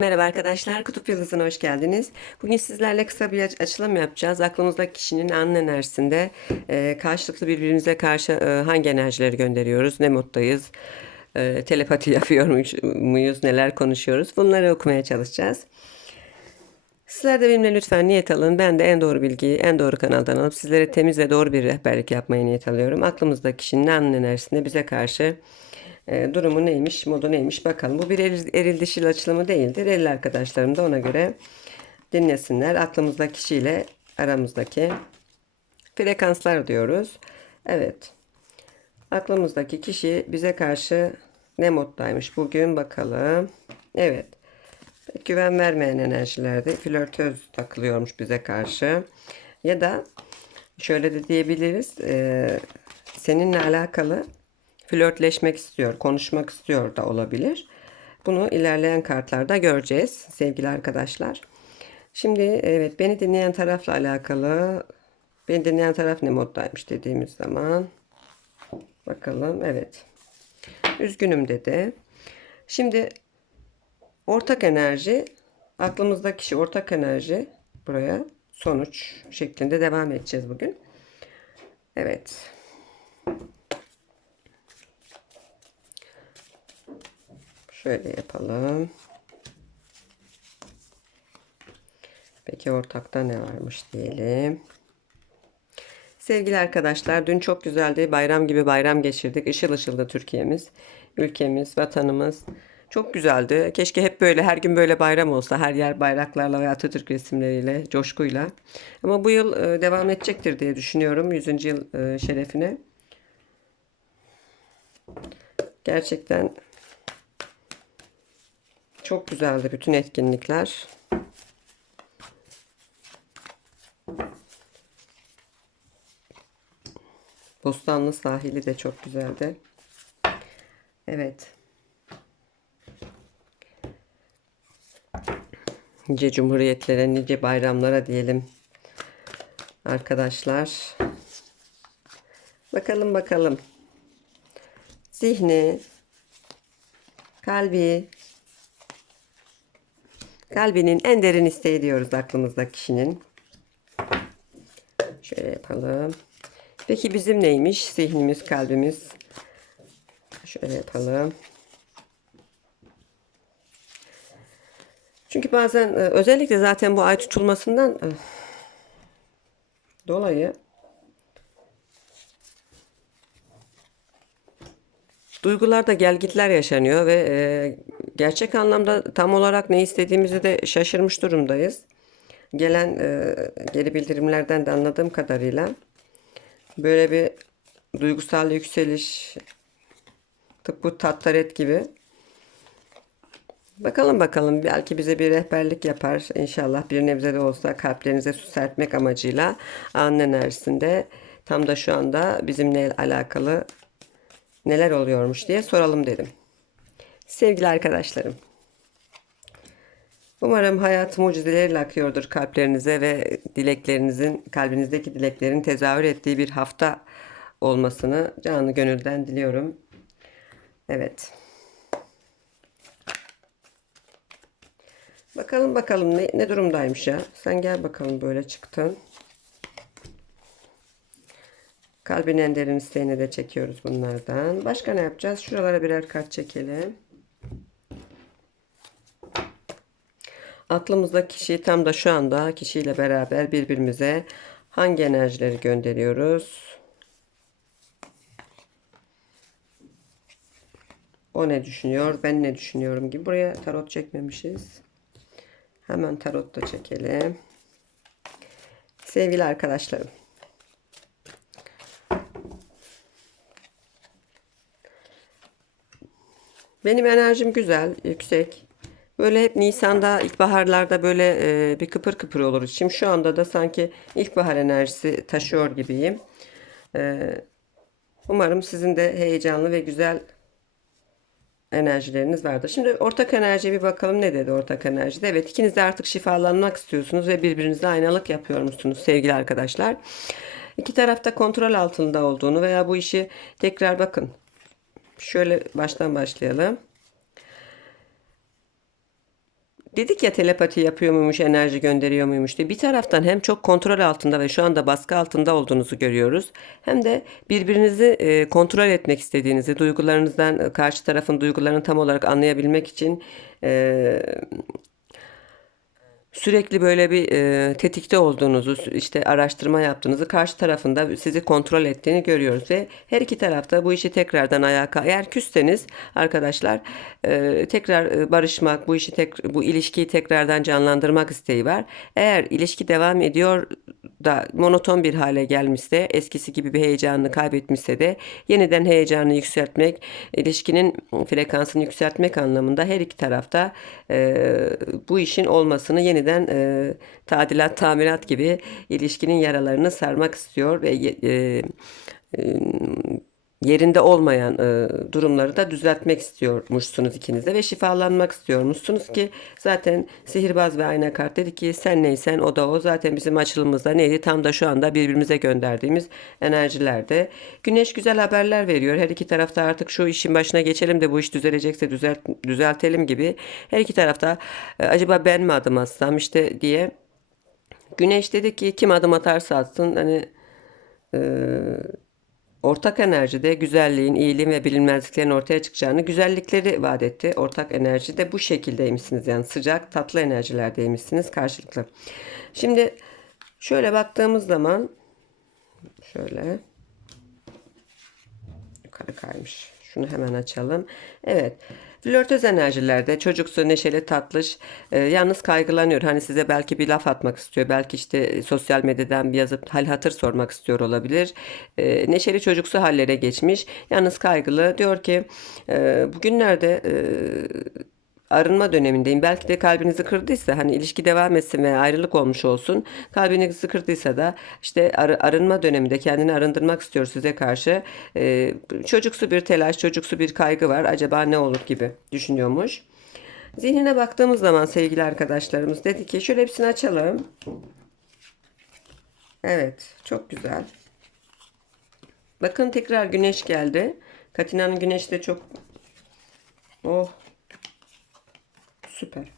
Merhaba arkadaşlar, Kutup Yıldızı'na hoş geldiniz. Bugün sizlerle kısa bir aç- açılım yapacağız. Aklımızdaki kişinin an enerjisinde e, karşılıklı birbirimize karşı e, hangi enerjileri gönderiyoruz, ne moddayız, e, telepati yapıyor muyuz, neler konuşuyoruz bunları okumaya çalışacağız. Sizler de benimle lütfen niyet alın. Ben de en doğru bilgiyi en doğru kanaldan alıp sizlere temiz ve doğru bir rehberlik yapmaya niyet alıyorum. Aklımızdaki kişinin an enerjisinde bize karşı e, durumu neymiş, modu neymiş bakalım. Bu bir eril, eril dişil açılımı değildir. Eril arkadaşlarım da ona göre dinlesinler. Aklımızdaki kişiyle aramızdaki frekanslar diyoruz. Evet. Aklımızdaki kişi bize karşı ne moddaymış bugün bakalım. Evet. Güven vermeyen enerjilerde flörtöz takılıyormuş bize karşı. Ya da şöyle de diyebiliriz. e, seninle alakalı flörtleşmek istiyor, konuşmak istiyor da olabilir. Bunu ilerleyen kartlarda göreceğiz sevgili arkadaşlar. Şimdi evet beni dinleyen tarafla alakalı beni dinleyen taraf ne moddaymış dediğimiz zaman bakalım evet. Üzgünüm dedi. Şimdi ortak enerji aklımızdaki kişi ortak enerji buraya sonuç şeklinde devam edeceğiz bugün. Evet. Şöyle yapalım. Peki ortakta ne varmış diyelim. Sevgili arkadaşlar dün çok güzeldi. Bayram gibi bayram geçirdik. Işıl ışıldı Türkiye'miz, ülkemiz, vatanımız. Çok güzeldi. Keşke hep böyle her gün böyle bayram olsa. Her yer bayraklarla ve Atatürk resimleriyle, coşkuyla. Ama bu yıl e, devam edecektir diye düşünüyorum. 100. yıl e, şerefine. Gerçekten çok güzeldi bütün etkinlikler. Bostanlı sahili de çok güzeldi. Evet. Nice cumhuriyetlere, nice bayramlara diyelim. Arkadaşlar. Bakalım bakalım. Zihni, kalbi, kalbinin en derin isteği diyoruz aklımızda kişinin. Şöyle yapalım. Peki bizim neymiş? Zihnimiz, kalbimiz. Şöyle yapalım. Çünkü bazen e, özellikle zaten bu ay tutulmasından e, dolayı duygularda gelgitler yaşanıyor ve e, gerçek anlamda tam olarak ne istediğimizi de şaşırmış durumdayız. Gelen e, geri bildirimlerden de anladığım kadarıyla böyle bir duygusal yükseliş tıpkı tattaret gibi. Bakalım bakalım belki bize bir rehberlik yapar. İnşallah bir nebze de olsa kalplerinize su serpmek amacıyla an enerjisinde tam da şu anda bizimle alakalı neler oluyormuş diye soralım dedim. Sevgili arkadaşlarım. Umarım hayat mucizeleriyle akıyordur kalplerinize ve dileklerinizin, kalbinizdeki dileklerin tezahür ettiği bir hafta olmasını canı gönülden diliyorum. Evet. Bakalım bakalım ne, ne durumdaymış ya. Sen gel bakalım böyle çıktın. Kalbin en derin isteğini de çekiyoruz bunlardan. Başka ne yapacağız? Şuralara birer kart çekelim. Aklımızdaki kişi tam da şu anda kişiyle beraber birbirimize hangi enerjileri gönderiyoruz? O ne düşünüyor? Ben ne düşünüyorum gibi. Buraya tarot çekmemişiz. Hemen tarot da çekelim. Sevgili arkadaşlarım. Benim enerjim güzel, yüksek. Böyle hep Nisan'da, ilkbaharlarda böyle e, bir kıpır kıpır olur içim. Şu anda da sanki ilkbahar enerjisi taşıyor gibiyim. E, umarım sizin de heyecanlı ve güzel enerjileriniz vardır. Şimdi ortak enerjiye bir bakalım ne dedi ortak enerjide. Evet ikiniz de artık şifalanmak istiyorsunuz ve birbirinize aynalık yapıyor musunuz sevgili arkadaşlar. İki tarafta kontrol altında olduğunu veya bu işi tekrar bakın. Şöyle baştan başlayalım. dedik ya telepati yapıyor muymuş, enerji gönderiyor muymuş diye. Bir taraftan hem çok kontrol altında ve şu anda baskı altında olduğunuzu görüyoruz. Hem de birbirinizi e, kontrol etmek istediğinizi, duygularınızdan e, karşı tarafın duygularını tam olarak anlayabilmek için e, sürekli böyle bir e, tetikte olduğunuzu, işte araştırma yaptığınızı, karşı tarafında sizi kontrol ettiğini görüyoruz ve her iki tarafta bu işi tekrardan ayağa. Eğer küsseniz arkadaşlar e, tekrar e, barışmak, bu işi tek, bu ilişkiyi tekrardan canlandırmak isteği var. Eğer ilişki devam ediyor da monoton bir hale gelmişse, eskisi gibi bir heyecanını kaybetmişse de yeniden heyecanını yükseltmek, ilişkinin frekansını yükseltmek anlamında her iki tarafta e, bu işin olmasını yeniden e, tadilat, tamirat gibi ilişkinin yaralarını sarmak istiyor ve e, e, yerinde olmayan e, durumları da düzeltmek istiyormuşsunuz ikiniz de ve şifalanmak istiyormuşsunuz ki zaten sihirbaz ve ayna kart dedi ki sen neysen o da o zaten bizim açılımımızda neydi tam da şu anda birbirimize gönderdiğimiz enerjilerde. Güneş güzel haberler veriyor. Her iki tarafta artık şu işin başına geçelim de bu iş düzelecekse düzelt, düzeltelim gibi. Her iki tarafta e, acaba ben mi adım atsam işte diye. Güneş dedi ki kim adım atarsa atsın hani e, Ortak enerjide güzelliğin, iyiliğin ve bilinmezliklerin ortaya çıkacağını, güzellikleri vaat etti. Ortak enerjide bu şekildeymişsiniz yani sıcak, tatlı enerjilerdeymişsiniz karşılıklı. Şimdi şöyle baktığımız zaman şöyle yukarı kaymış. Şunu hemen açalım. Evet. Flörtöz enerjilerde çocuksu, neşeli, tatlış, e, yalnız kaygılanıyor. Hani size belki bir laf atmak istiyor. Belki işte sosyal medyadan bir yazıp hal hatır sormak istiyor olabilir. E, neşeli çocuksu hallere geçmiş. Yalnız kaygılı. Diyor ki e, bugünlerde e, arınma dönemindeyim. Belki de kalbinizi kırdıysa hani ilişki devam etsin veya ayrılık olmuş olsun. Kalbinizi kırdıysa da işte ar- arınma döneminde kendini arındırmak istiyor size karşı. Ee, çocuksu bir telaş, çocuksu bir kaygı var. Acaba ne olur gibi düşünüyormuş. Zihnine baktığımız zaman sevgili arkadaşlarımız dedi ki şöyle hepsini açalım. Evet, çok güzel. Bakın tekrar güneş geldi. Katina'nın güneşi de çok Oh Süper.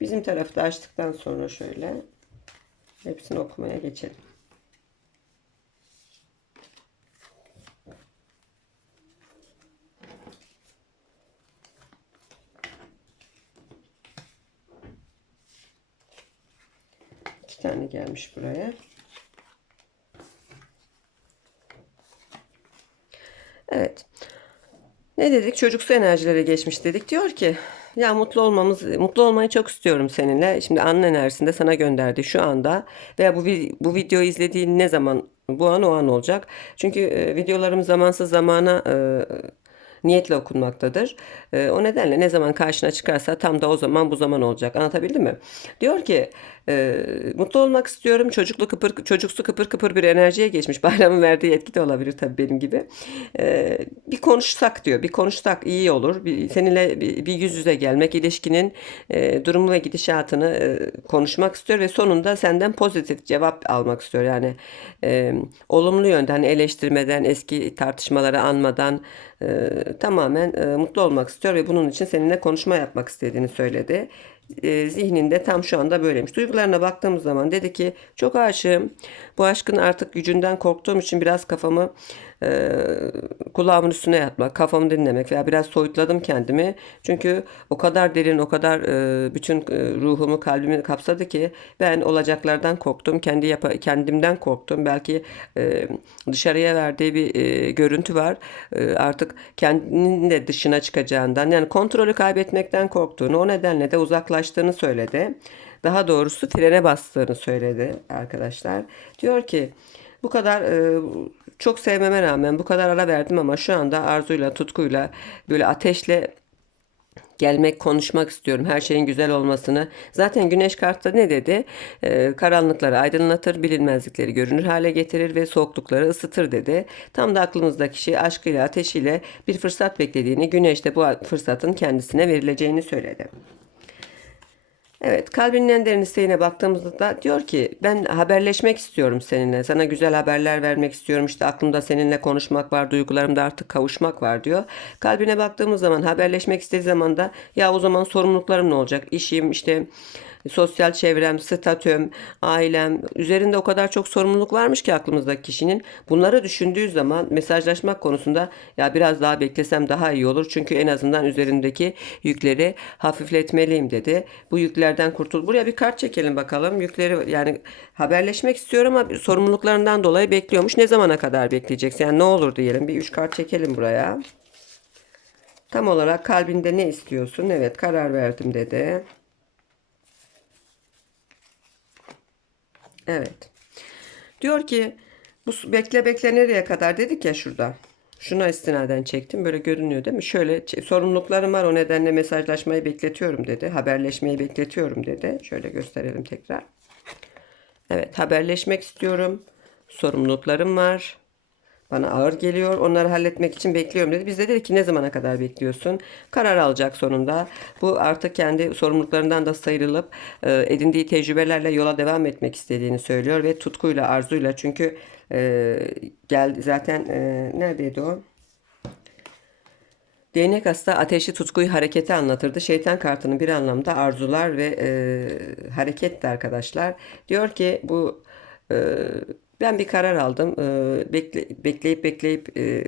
Bizim tarafta açtıktan sonra şöyle hepsini okumaya geçelim. İki tane gelmiş buraya. Evet. Ne dedik? Çocuksu enerjilere geçmiş dedik. Diyor ki ya mutlu olmamız, mutlu olmayı çok istiyorum seninle. Şimdi anın enerjisinde sana gönderdi şu anda veya bu bu videoyu izlediğin ne zaman bu an o an olacak. Çünkü e, videolarım zamansız zamana e, niyetle okunmaktadır. E, o nedenle ne zaman karşına çıkarsa tam da o zaman bu zaman olacak. Anlatabildim mi? Diyor ki e, mutlu olmak istiyorum. Çocuklu kıpır, çocuksu kıpır kıpır bir enerjiye geçmiş. Bayramın verdiği etki de olabilir tabii benim gibi. E, bir konuşsak diyor. Bir konuşsak iyi olur. Bir, seninle bir, bir yüz yüze gelmek, ilişkinin e, durumu ve gidişatını e, konuşmak istiyor ve sonunda senden pozitif cevap almak istiyor. Yani e, olumlu yönden eleştirmeden, eski tartışmaları anmadan e, tamamen e, mutlu olmak istiyor ve bunun için seninle konuşma yapmak istediğini söyledi e, zihninde tam şu anda böyleymiş. Duygularına baktığımız zaman dedi ki çok aşığım. Bu aşkın artık gücünden korktuğum için biraz kafamı e, kulağımın üstüne yatmak, kafamı dinlemek veya biraz soyutladım kendimi. Çünkü o kadar derin, o kadar e, bütün ruhumu, kalbimi kapsadı ki ben olacaklardan korktum, kendi yap kendimden korktum. Belki e, dışarıya verdiği bir e, görüntü var. E, artık kendinin de dışına çıkacağından, yani kontrolü kaybetmekten korktuğunu, o nedenle de uzaklaştığını söyledi. Daha doğrusu frene bastığını söyledi arkadaşlar. Diyor ki bu kadar e, çok sevmeme rağmen bu kadar ara verdim ama şu anda arzuyla, tutkuyla, böyle ateşle gelmek, konuşmak istiyorum. Her şeyin güzel olmasını. Zaten güneş kartta ne dedi? Ee, karanlıkları aydınlatır, bilinmezlikleri görünür hale getirir ve soğuklukları ısıtır dedi. Tam da aklımızdaki şey aşkıyla, ateşiyle bir fırsat beklediğini, güneş de bu fırsatın kendisine verileceğini söyledi. Evet, kalbinin en derin isteğine baktığımızda da diyor ki ben haberleşmek istiyorum seninle. Sana güzel haberler vermek istiyorum. İşte aklımda seninle konuşmak var, duygularımda artık kavuşmak var diyor. Kalbine baktığımız zaman haberleşmek istediği zaman da ya o zaman sorumluluklarım ne olacak? İşim, işte sosyal çevrem, statüm, ailem üzerinde o kadar çok sorumluluk varmış ki aklımızdaki kişinin. Bunları düşündüğü zaman mesajlaşmak konusunda ya biraz daha beklesem daha iyi olur. Çünkü en azından üzerindeki yükleri hafifletmeliyim dedi. Bu yüklerden kurtul. Buraya bir kart çekelim bakalım. Yükleri yani haberleşmek istiyorum ama sorumluluklarından dolayı bekliyormuş. Ne zamana kadar bekleyeceksin? Yani ne olur diyelim. Bir üç kart çekelim buraya. Tam olarak kalbinde ne istiyorsun? Evet karar verdim dedi. Evet. Diyor ki bu bekle bekle nereye kadar dedik ya şurada. Şuna istinaden çektim. Böyle görünüyor değil mi? Şöyle sorumluluklarım var o nedenle mesajlaşmayı bekletiyorum dedi. Haberleşmeyi bekletiyorum dedi. Şöyle gösterelim tekrar. Evet haberleşmek istiyorum. Sorumluluklarım var. Bana ağır geliyor. Onları halletmek için bekliyorum dedi. Biz de dedik ki ne zamana kadar bekliyorsun? Karar alacak sonunda. Bu artık kendi sorumluluklarından da sıyrılıp e, edindiği tecrübelerle yola devam etmek istediğini söylüyor ve tutkuyla, arzuyla çünkü e, zaten e, neredeydi o? Değnek hasta ateşi tutkuyu harekete anlatırdı. Şeytan kartının bir anlamda arzular ve e, hareketti arkadaşlar. Diyor ki bu ben bir karar aldım. E, bekle, bekleyip bekleyip e,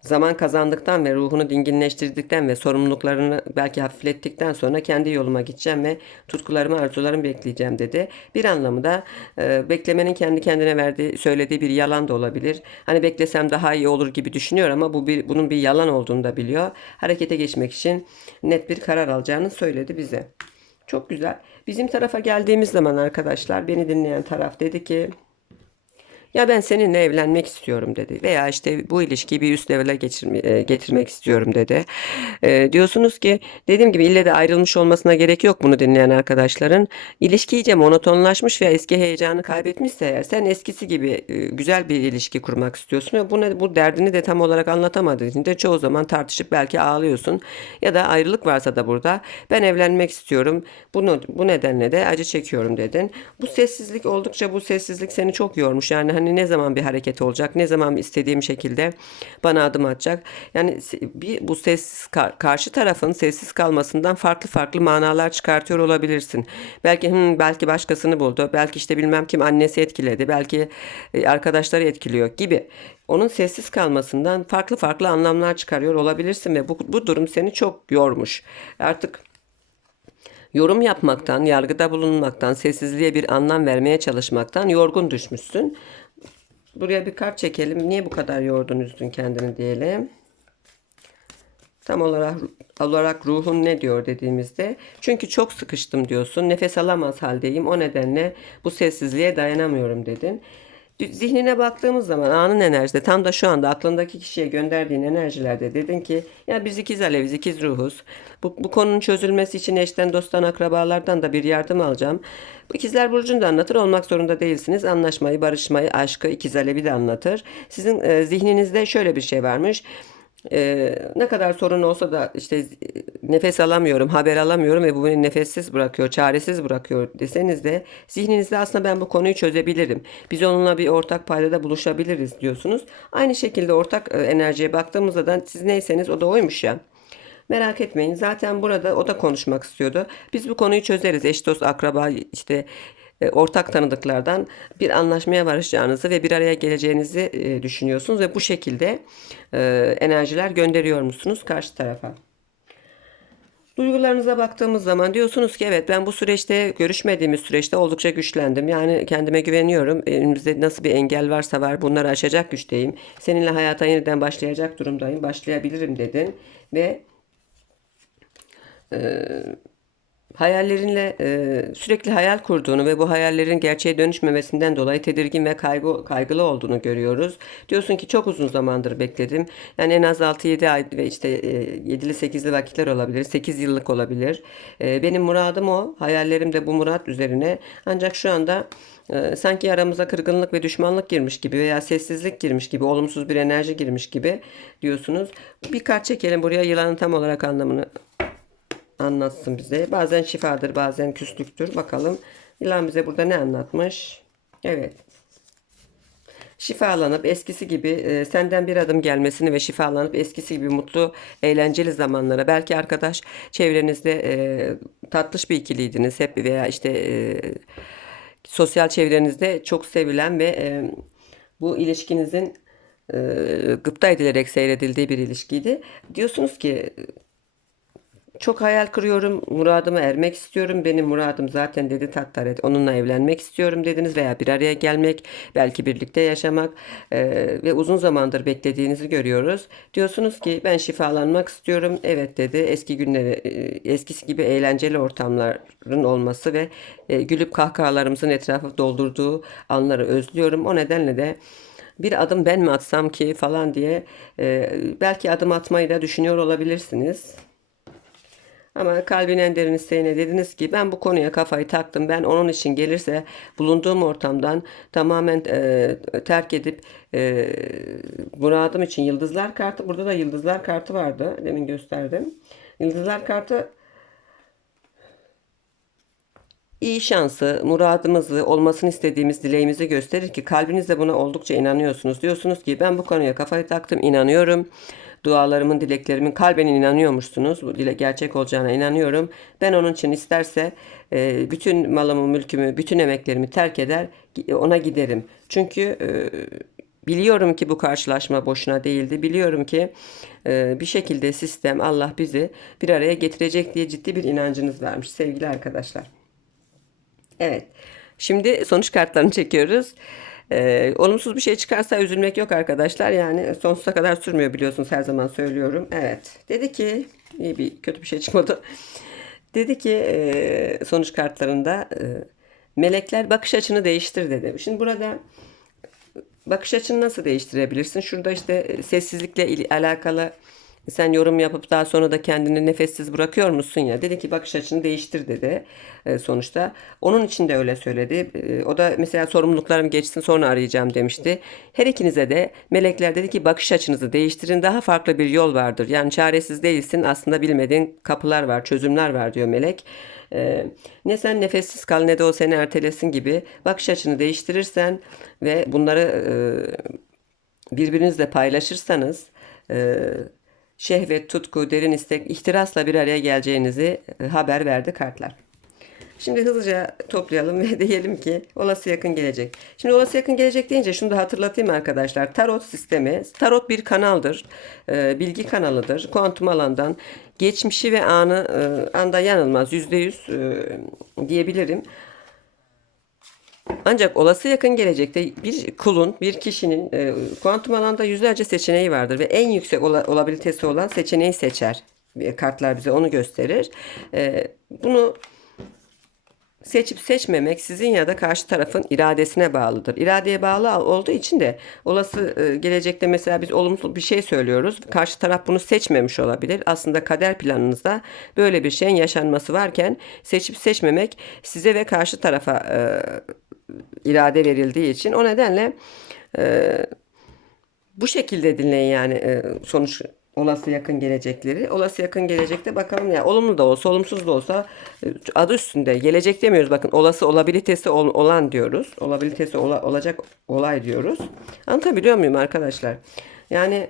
zaman kazandıktan ve ruhunu dinginleştirdikten ve sorumluluklarını belki hafiflettikten sonra kendi yoluma gideceğim ve tutkularımı, arzularımı bekleyeceğim dedi. Bir anlamı da e, beklemenin kendi kendine verdiği, söylediği bir yalan da olabilir. Hani beklesem daha iyi olur gibi düşünüyor ama bu bir, bunun bir yalan olduğunu da biliyor. Harekete geçmek için net bir karar alacağını söyledi bize. Çok güzel. Bizim tarafa geldiğimiz zaman arkadaşlar beni dinleyen taraf dedi ki ya ben seninle evlenmek istiyorum dedi. Veya işte bu ilişkiyi bir üst levele geçirme, e, getirmek istiyorum dedi. E, diyorsunuz ki dediğim gibi ille de ayrılmış olmasına gerek yok bunu dinleyen arkadaşların. İlişki iyice monotonlaşmış ve eski heyecanı kaybetmişse eğer sen eskisi gibi e, güzel bir ilişki kurmak istiyorsun ve buna, bu derdini de tam olarak anlatamadığın için de çoğu zaman tartışıp belki ağlıyorsun. Ya da ayrılık varsa da burada ben evlenmek istiyorum. Bunu, bu nedenle de acı çekiyorum dedin. Bu sessizlik oldukça bu sessizlik seni çok yormuş. Yani hani ne zaman bir hareket olacak, ne zaman istediğim şekilde bana adım atacak. Yani bir bu ses ka- karşı tarafın sessiz kalmasından farklı farklı manalar çıkartıyor olabilirsin. Belki "Hmm, belki başkasını buldu. Belki işte bilmem kim annesi etkiledi. Belki e, arkadaşları etkiliyor gibi. Onun sessiz kalmasından farklı farklı anlamlar çıkarıyor olabilirsin ve bu, bu durum seni çok yormuş. Artık yorum yapmaktan, yargıda bulunmaktan, sessizliğe bir anlam vermeye çalışmaktan yorgun düşmüşsün. Buraya bir kart çekelim. Niye bu kadar yordun üzdün kendini diyelim. Tam olarak olarak ruhun ne diyor dediğimizde çünkü çok sıkıştım diyorsun. Nefes alamaz haldeyim. O nedenle bu sessizliğe dayanamıyorum dedin. Zihnine baktığımız zaman anın enerjide tam da şu anda aklındaki kişiye gönderdiğin enerjilerde dedin ki ya biz ikiz aleviz ikiz ruhuz. Bu, bu konunun çözülmesi için eşten dosttan akrabalardan da bir yardım alacağım. Bu ikizler burcunu da anlatır olmak zorunda değilsiniz. Anlaşmayı, barışmayı, aşkı ikiz alevi de anlatır. Sizin e, zihninizde şöyle bir şey varmış. Ee, ne kadar sorun olsa da işte e, nefes alamıyorum, haber alamıyorum ve bu beni nefessiz bırakıyor, çaresiz bırakıyor deseniz de zihninizde aslında ben bu konuyu çözebilirim. Biz onunla bir ortak paydada buluşabiliriz diyorsunuz. Aynı şekilde ortak e, enerjiye baktığımızda da siz neyseniz o da oymuş ya. Merak etmeyin. Zaten burada o da konuşmak istiyordu. Biz bu konuyu çözeriz. Eş dost, akraba işte e, ortak tanıdıklardan bir anlaşmaya varışacağınızı ve bir araya geleceğinizi e, düşünüyorsunuz ve bu şekilde e, enerjiler gönderiyor musunuz karşı tarafa? Duygularınıza baktığımız zaman diyorsunuz ki evet ben bu süreçte görüşmediğimiz süreçte oldukça güçlendim. Yani kendime güveniyorum. Elimizde nasıl bir engel varsa var bunları aşacak güçteyim. Seninle hayata yeniden başlayacak durumdayım. Başlayabilirim dedin ve hayallerinle e, sürekli hayal kurduğunu ve bu hayallerin gerçeğe dönüşmemesinden dolayı tedirgin ve kaygı, kaygılı olduğunu görüyoruz. Diyorsun ki çok uzun zamandır bekledim. Yani en az 6-7 ay ve işte e, 7'li 8'li vakitler olabilir. 8 yıllık olabilir. E, benim muradım o. Hayallerim de bu murat üzerine. Ancak şu anda e, sanki aramıza kırgınlık ve düşmanlık girmiş gibi veya sessizlik girmiş gibi, olumsuz bir enerji girmiş gibi diyorsunuz. Bir kart çekelim buraya yılanın tam olarak anlamını anlatsın bize. Bazen şifadır, bazen küslüktür. Bakalım İlhan bize burada ne anlatmış? Evet. Şifalanıp eskisi gibi e, senden bir adım gelmesini ve şifalanıp eskisi gibi mutlu, eğlenceli zamanlara belki arkadaş çevrenizde e, tatlış bir ikiliydiniz hep veya işte e, sosyal çevrenizde çok sevilen ve e, bu ilişkinizin e, gıpta edilerek seyredildiği bir ilişkiydi. Diyorsunuz ki çok hayal kuruyorum, muradıma ermek istiyorum. Benim muradım zaten dedi Tattaret. Onunla evlenmek istiyorum dediniz veya bir araya gelmek, belki birlikte yaşamak e, ve uzun zamandır beklediğinizi görüyoruz. Diyorsunuz ki ben şifalanmak istiyorum. Evet dedi. Eski günleri, e, eskisi gibi eğlenceli ortamların olması ve e, gülüp kahkahalarımızın etrafı doldurduğu anları özlüyorum. O nedenle de bir adım ben mi atsam ki falan diye e, belki adım atmayı da düşünüyor olabilirsiniz. Ama kalbin en derin isteğine dediniz ki ben bu konuya kafayı taktım. Ben onun için gelirse bulunduğum ortamdan tamamen e, terk edip e, muradım için yıldızlar kartı. Burada da yıldızlar kartı vardı. Demin gösterdim. Yıldızlar kartı iyi şansı, muradımızı, olmasını istediğimiz dileğimizi gösterir ki kalbinizde buna oldukça inanıyorsunuz. Diyorsunuz ki ben bu konuya kafayı taktım, inanıyorum. Dualarımın, dileklerimin kalben inanıyormuşsunuz. Bu dile gerçek olacağına inanıyorum. Ben onun için isterse e, bütün malımı, mülkümü, bütün emeklerimi terk eder, ona giderim. Çünkü e, Biliyorum ki bu karşılaşma boşuna değildi. Biliyorum ki e, bir şekilde sistem Allah bizi bir araya getirecek diye ciddi bir inancınız varmış sevgili arkadaşlar. Evet. Şimdi sonuç kartlarını çekiyoruz. Ee, olumsuz bir şey çıkarsa üzülmek yok arkadaşlar. Yani sonsuza kadar sürmüyor biliyorsunuz her zaman söylüyorum. Evet. Dedi ki iyi bir kötü bir şey çıkmadı. Dedi ki e, sonuç kartlarında e, melekler bakış açını değiştir dedi. Şimdi burada bakış açını nasıl değiştirebilirsin? Şurada işte sessizlikle alakalı sen yorum yapıp daha sonra da kendini nefessiz bırakıyor musun ya? Dedi ki bakış açını değiştir dedi e, sonuçta. Onun için de öyle söyledi. E, o da mesela sorumluluklarım geçsin sonra arayacağım demişti. Her ikinize de melekler dedi ki bakış açınızı değiştirin. Daha farklı bir yol vardır. Yani çaresiz değilsin. Aslında bilmediğin kapılar var, çözümler var diyor melek. E, ne sen nefessiz kal ne de o seni ertelesin gibi bakış açını değiştirirsen ve bunları e, birbirinizle paylaşırsanız e, şehvet, tutku, derin istek, ihtirasla bir araya geleceğinizi e, haber verdi kartlar. Şimdi hızlıca toplayalım ve diyelim ki olası yakın gelecek. Şimdi olası yakın gelecek deyince şunu da hatırlatayım arkadaşlar. Tarot sistemi, tarot bir kanaldır. e, bilgi kanalıdır. Kuantum alandan geçmişi ve anı e, anda yanılmaz. Yüzde yüz e, diyebilirim. Ancak olası yakın gelecekte bir kulun, bir kişinin e, kuantum alanda yüzlerce seçeneği vardır ve en yüksek ola- olabilitesi olan seçeneği seçer. E, Kartlar bize onu gösterir. E, bunu seçip seçmemek sizin ya da karşı tarafın iradesine bağlıdır. İradeye bağlı olduğu için de olası e, gelecekte mesela biz olumsuz bir şey söylüyoruz. Karşı taraf bunu seçmemiş olabilir. Aslında kader planınızda böyle bir şeyin yaşanması varken seçip seçmemek size ve karşı tarafa e, irade verildiği için o nedenle e, bu şekilde dinleyin yani e, sonuç olası yakın gelecekleri. Olası yakın gelecekte bakalım ya olumlu da olsa olumsuz da olsa e, adı üstünde gelecek demiyoruz bakın olası olabilitesi ol- olan diyoruz. Olabilitesi ola- olacak olay diyoruz. Anlatabiliyor muyum arkadaşlar? Yani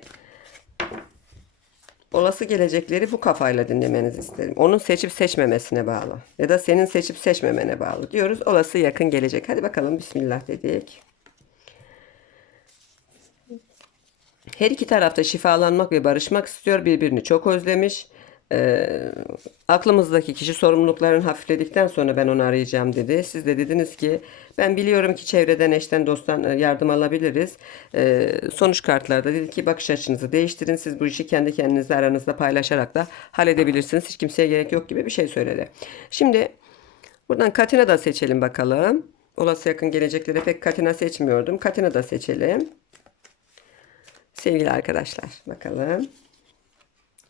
olası gelecekleri bu kafayla dinlemenizi isterim. Onun seçip seçmemesine bağlı. Ya da senin seçip seçmemene bağlı diyoruz. Olası yakın gelecek. Hadi bakalım bismillah dedik. Her iki tarafta şifalanmak ve barışmak istiyor. Birbirini çok özlemiş. Ee, aklımızdaki kişi sorumluluklarını hafifledikten sonra ben onu arayacağım dedi. Siz de dediniz ki ben biliyorum ki çevreden eşten dosttan e, yardım alabiliriz. Ee, sonuç kartlarda dedi ki bakış açınızı değiştirin. Siz bu işi kendi kendinizle aranızda paylaşarak da halledebilirsiniz. Hiç kimseye gerek yok gibi bir şey söyledi. Şimdi buradan Katina da seçelim bakalım. Olası yakın geleceklere pek Katina seçmiyordum. Katina da seçelim. Sevgili arkadaşlar bakalım.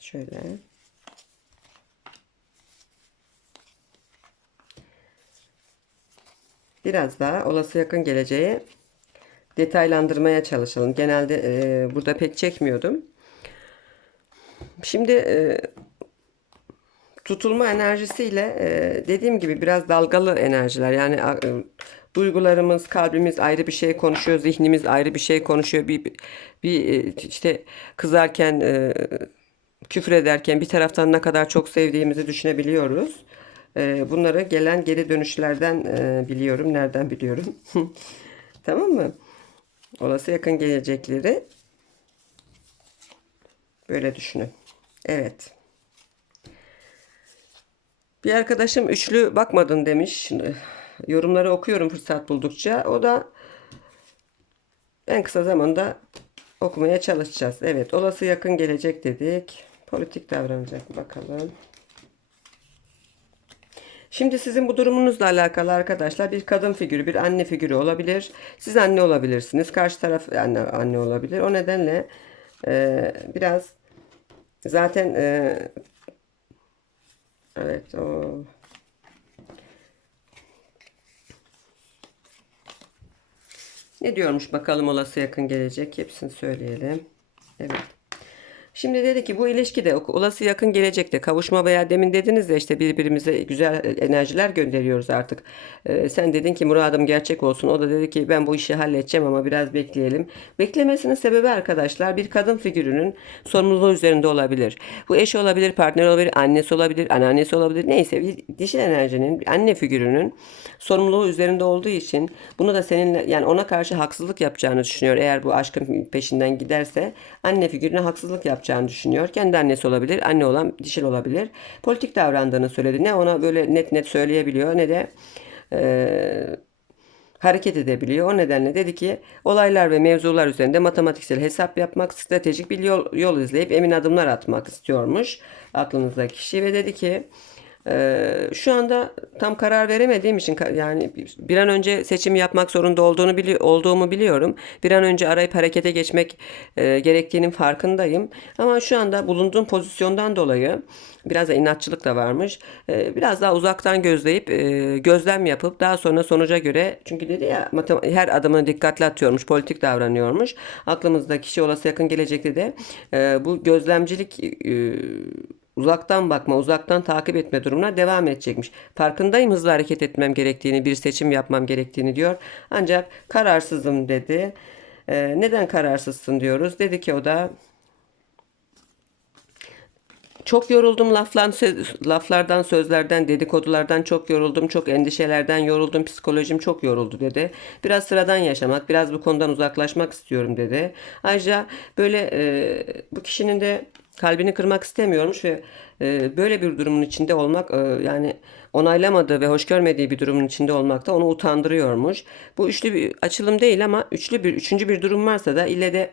Şöyle. Biraz daha olası yakın geleceği detaylandırmaya çalışalım. Genelde e, burada pek çekmiyordum. Şimdi e, tutulma enerjisiyle e, dediğim gibi biraz dalgalı enerjiler. Yani e, duygularımız, kalbimiz ayrı bir şey konuşuyor, zihnimiz ayrı bir şey konuşuyor. Bir, bir, e, işte kızarken e, küfür ederken bir taraftan ne kadar çok sevdiğimizi düşünebiliyoruz. E, bunları gelen geri dönüşlerden e, biliyorum. Nereden biliyorum? Tamam mı? Olası yakın gelecekleri böyle düşünün. Evet. Bir arkadaşım üçlü bakmadın demiş. Yorumları okuyorum fırsat buldukça. O da en kısa zamanda okumaya çalışacağız. Evet, olası yakın gelecek dedik. Politik davranacak bakalım. Şimdi sizin bu durumunuzla alakalı arkadaşlar bir kadın figürü, bir anne figürü olabilir. Siz anne olabilirsiniz. Karşı taraf anne, anne olabilir. O nedenle e, biraz zaten e, evet o ne diyormuş bakalım olası yakın gelecek. Hepsini söyleyelim. Evet. Şimdi dedi ki bu ilişkide olası yakın gelecekte kavuşma veya demin dediniz ya işte birbirimize güzel enerjiler gönderiyoruz artık. Ee, sen dedin ki muradım gerçek olsun. O da dedi ki ben bu işi halledeceğim ama biraz bekleyelim. Beklemesinin sebebi arkadaşlar bir kadın figürünün sorumluluğu üzerinde olabilir. Bu eş olabilir, partner olabilir, annesi olabilir, anneannesi olabilir. Neyse bir dişil enerjinin anne figürünün sorumluluğu üzerinde olduğu için bunu da seninle yani ona karşı haksızlık yapacağını düşünüyor. Eğer bu aşkın peşinden giderse anne figürüne haksızlık yapacağını düşünüyor. Kendi annesi olabilir, anne olan dişil olabilir. Politik davrandığını söyledi. Ne ona böyle net net söyleyebiliyor ne de eee hareket edebiliyor. O nedenle dedi ki olaylar ve mevzular üzerinde matematiksel hesap yapmak, stratejik bir yol, yol izleyip emin adımlar atmak istiyormuş aklınızdaki kişi ve dedi ki e, şu anda tam karar veremediğim için yani bir- an önce seçim yapmak zorunda olduğunu bili olduğumu biliyorum. Bir an önce arayıp harekete geçmek e, gerektiğinin farkındayım. Ama şu anda bulunduğum pozisyondan dolayı biraz da inatçılık da varmış. E, biraz daha uzaktan gözleyip e, gözlem yapıp daha sonra sonuca göre çünkü dedi ya her adımını dikkatli atıyormuş, politik davranıyormuş. Aklımızda kişi olası yakın gelecekte de e, bu gözlemcilik e, uzaktan bakma, uzaktan takip etme durumuna devam edecekmiş. Farkındayım hızlı hareket etmem gerektiğini, bir seçim yapmam gerektiğini diyor. Ancak kararsızım dedi. E, neden kararsızsın diyoruz. Dedi ki o da çok yoruldum laflan, söz- laflardan, sözlerden, dedikodulardan çok yoruldum. Çok endişelerden yoruldum. Psikolojim çok yoruldu dedi. Biraz sıradan yaşamak, biraz bu konudan uzaklaşmak istiyorum dedi. Ayrıca böyle e, bu kişinin de kalbini kırmak istemiyormuş ve e, böyle bir durumun içinde olmak e, yani onaylamadığı ve hoş görmediği bir durumun içinde olmak da onu utandırıyormuş. Bu üçlü bir açılım değil ama üçlü bir üçüncü bir durum varsa da ille de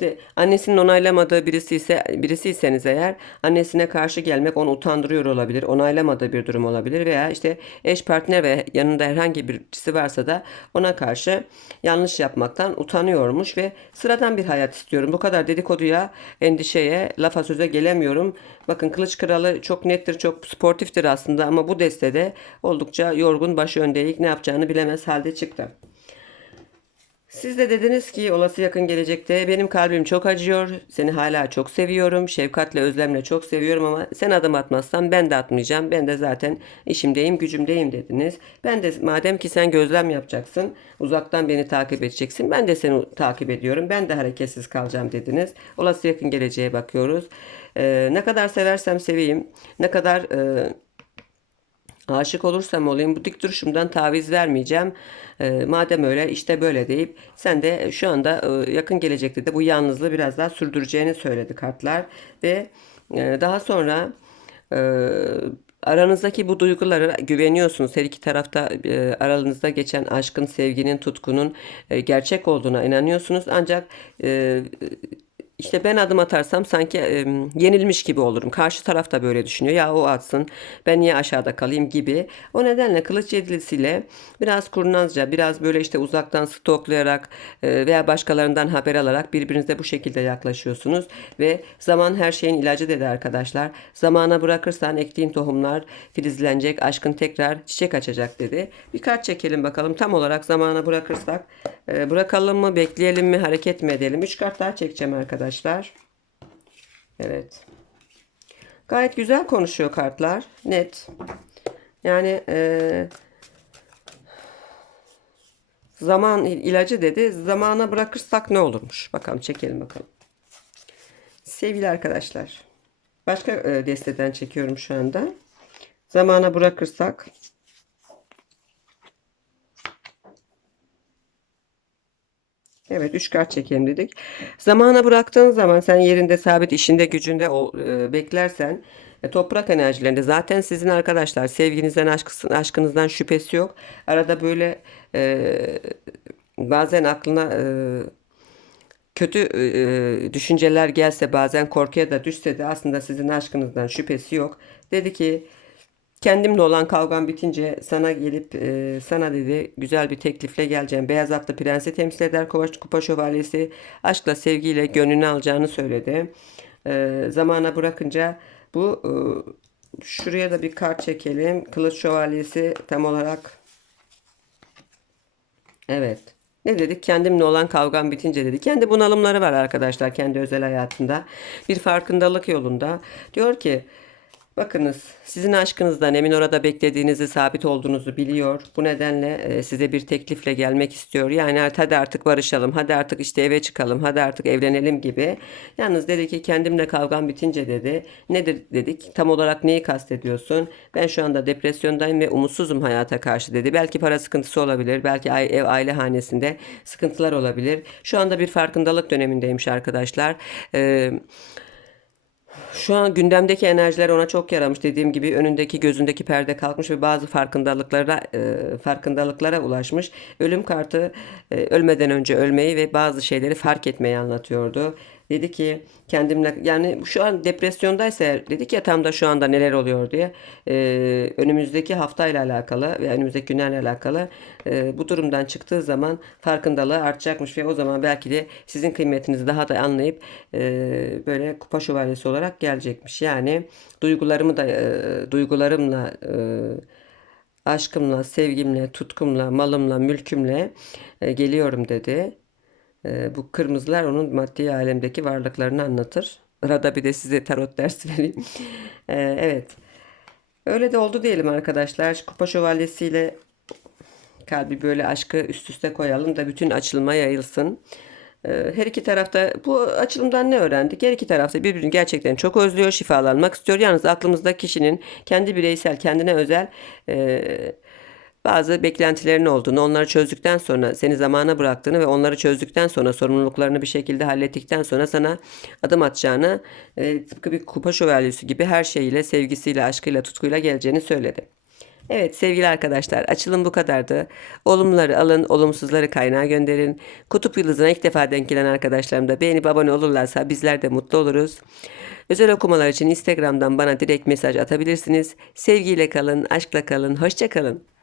işte annesinin onaylamadığı birisi ise birisiyseniz eğer annesine karşı gelmek onu utandırıyor olabilir. Onaylamadığı bir durum olabilir veya işte eş partner ve yanında herhangi birisi varsa da ona karşı yanlış yapmaktan utanıyormuş ve sıradan bir hayat istiyorum. Bu kadar dedikoduya, endişeye, lafa söze gelemiyorum. Bakın Kılıç Kralı çok nettir, çok sportiftir aslında ama bu destede oldukça yorgun, başı önde eğik, ne yapacağını bilemez halde çıktı. Siz de dediniz ki olası yakın gelecekte benim kalbim çok acıyor. Seni hala çok seviyorum. Şefkatle, özlemle çok seviyorum ama sen adım atmazsan ben de atmayacağım. Ben de zaten işimdeyim, gücümdeyim dediniz. Ben de madem ki sen gözlem yapacaksın, uzaktan beni takip edeceksin. Ben de seni takip ediyorum. Ben de hareketsiz kalacağım dediniz. Olası yakın geleceğe bakıyoruz. Ee, ne kadar seversem seveyim, ne kadar e, Aşık olursam olayım bu dik duruşumdan taviz vermeyeceğim. Ee, madem öyle işte böyle deyip sen de şu anda e, yakın gelecekte de bu yalnızlığı biraz daha sürdüreceğini söyledi kartlar. Ve e, daha sonra e, aranızdaki bu duygulara güveniyorsunuz. Her iki tarafta e, aranızda geçen aşkın, sevginin, tutkunun e, gerçek olduğuna inanıyorsunuz. Ancak e, işte ben adım atarsam sanki e, yenilmiş gibi olurum. Karşı taraf da böyle düşünüyor. Ya o atsın ben niye aşağıda kalayım gibi. O nedenle kılıç yedilisiyle biraz kurnazca, biraz böyle işte uzaktan stoklayarak e, veya başkalarından haber alarak birbirinize bu şekilde yaklaşıyorsunuz. Ve zaman her şeyin ilacı dedi arkadaşlar. Zamana bırakırsan ektiğin tohumlar filizlenecek, aşkın tekrar çiçek açacak dedi. Bir kart çekelim bakalım tam olarak zamana bırakırsak. e, bırakalım mı, bekleyelim mi, hareket mi edelim? Üç kart daha çekeceğim arkadaşlar. Evet. Gayet güzel konuşuyor kartlar. Net. Yani eee, zaman il- ilacı dedi. Zamana bırakırsak ne olurmuş? Bakalım çekelim bakalım. Sevgili arkadaşlar. Başka e, desteden çekiyorum şu anda. Zamana bırakırsak Evet, üç kart çekelim dedik. Zamana bıraktığın zaman sen yerinde sabit işinde gücünde ol, e, beklersen e, toprak enerjilerinde zaten sizin arkadaşlar sevginizden aşkısın, aşkınızdan şüphesi yok. Arada böyle e, bazen aklına e, kötü e, düşünceler gelse bazen korkuya da düşse de aslında sizin aşkınızdan şüphesi yok. Dedi ki kendimle olan kavgam bitince sana gelip e, sana dedi güzel bir teklifle geleceğim. Beyaz atlı prensi temsil eder kupa, kupa şövalyesi aşkla sevgiyle gönlünü alacağını söyledi. E, zamana bırakınca bu e, şuraya da bir kart çekelim. Kılıç şövalyesi tam olarak Evet. Ne dedik? Kendimle olan kavgam bitince dedi. Kendi bunalımları var arkadaşlar kendi özel hayatında. Bir farkındalık yolunda. Diyor ki bakınız sizin aşkınızdan emin orada beklediğinizi sabit olduğunuzu biliyor. Bu nedenle e, size bir teklifle gelmek istiyor. Yani hadi artık barışalım. Hadi artık işte eve çıkalım. Hadi artık evlenelim gibi. Yalnız dedi ki kendimle kavgam bitince dedi. Nedir dedik? Tam olarak neyi kastediyorsun? Ben şu anda depresyondayım ve umutsuzum hayata karşı dedi. Belki para sıkıntısı olabilir. Belki ev aile hanesinde sıkıntılar olabilir. Şu anda bir farkındalık dönemindeymiş arkadaşlar. Ee, şu an gündemdeki enerjiler ona çok yaramış. Dediğim gibi önündeki gözündeki perde kalkmış ve bazı farkındalıklara e, farkındalıklara ulaşmış. Ölüm kartı e, ölmeden önce ölmeyi ve bazı şeyleri fark etmeyi anlatıyordu. Dedi ki kendimle yani şu an depresyondaysa dedik ya tam da şu anda neler oluyor diye e, önümüzdeki haftayla alakalı ve önümüzdeki günlerle alakalı e, bu durumdan çıktığı zaman farkındalığı artacakmış ve o zaman belki de sizin kıymetinizi daha da anlayıp e, böyle kupa şövalyesi olarak gelecekmiş. Yani duygularımı da e, duygularımla e, aşkımla, sevgimle, tutkumla, malımla, mülkümle e, geliyorum dedi. E, bu kırmızılar onun maddi alemdeki varlıklarını anlatır. Arada bir de size tarot dersi vereyim. E, evet. Öyle de oldu diyelim arkadaşlar. Kupa şövalyesiyle kalbi böyle aşkı üst üste koyalım da bütün açılma yayılsın. Ee, Her iki tarafta bu açılımdan ne öğrendik? Her iki tarafta birbirini gerçekten çok özlüyor, şifalanmak istiyor. Yalnız aklımızda kişinin kendi bireysel, kendine özel e, bazı beklentilerin olduğunu, onları çözdükten sonra seni zamana bıraktığını ve onları çözdükten sonra sorumluluklarını bir şekilde hallettikten sonra sana adım atacağını, e, tıpkı bir kupa şövalyesi gibi her şeyiyle, sevgisiyle, aşkıyla, tutkuyla geleceğini söyledi. Evet sevgili arkadaşlar açılım bu kadardı. Olumları alın, olumsuzları kaynağa gönderin. Kutup yıldızına ilk defa denk gelen arkadaşlarım da beğenip abone olurlarsa bizler de mutlu oluruz. Özel okumalar için Instagram'dan bana direkt mesaj atabilirsiniz. Sevgiyle kalın, aşkla kalın, hoşça kalın.